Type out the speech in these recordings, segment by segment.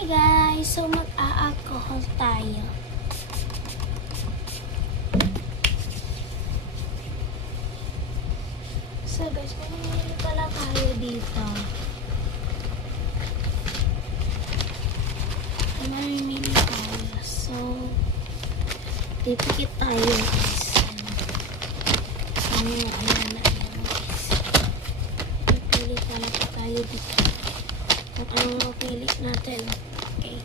Hi guys! So mag-a-alcohol tayo. So guys, mamimili pala tayo dito. Mamimili tayo. So, pipikit tayo guys. Ayan guys. Pipili pala tayo dito. Kung anong mapili natin. Okay.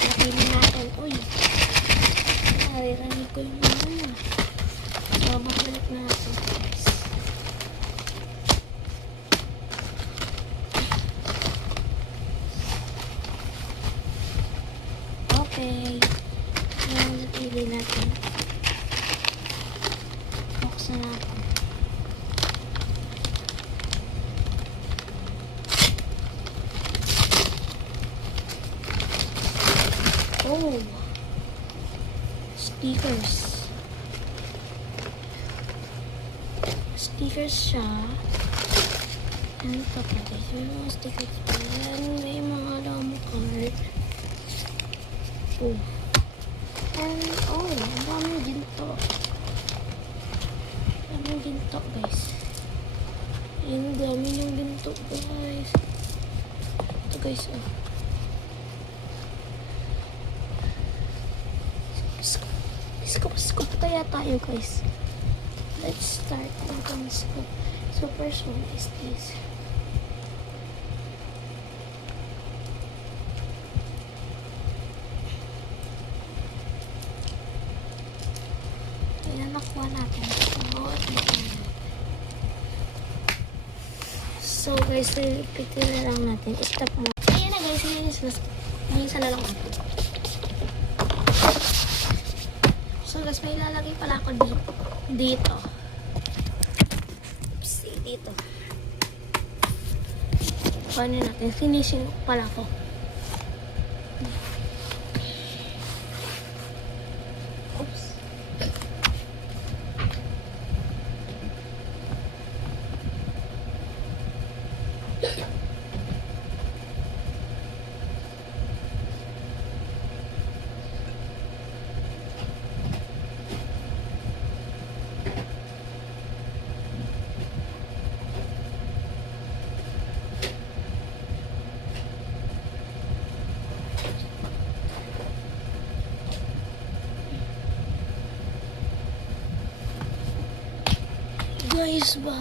Napili natin. Uy! Naririnig ko yung mga. So, mabalik natin guys. Okay. Ayan, napili natin. Buksan natin. Oh! Stickers. Stickers siya. Ano pa pa guys? May mga stickers pa yan. May mga damo card. Oh. And, oh, ang dami ginto. Ang dami ginto guys. Ang dami ng ginto guys. Ito guys, oh. Scoop kaya tayo guys. Let's start with scoop. So first one is this. Ayan, nakuha natin. So guys, repeatin na lang natin. Stop mo. Ayan na guys, minsan na lang natin. So guys, may lalagay pala ako dito. See, dito. Paano natin? Finishing pala ako. Oops. Guys, ba?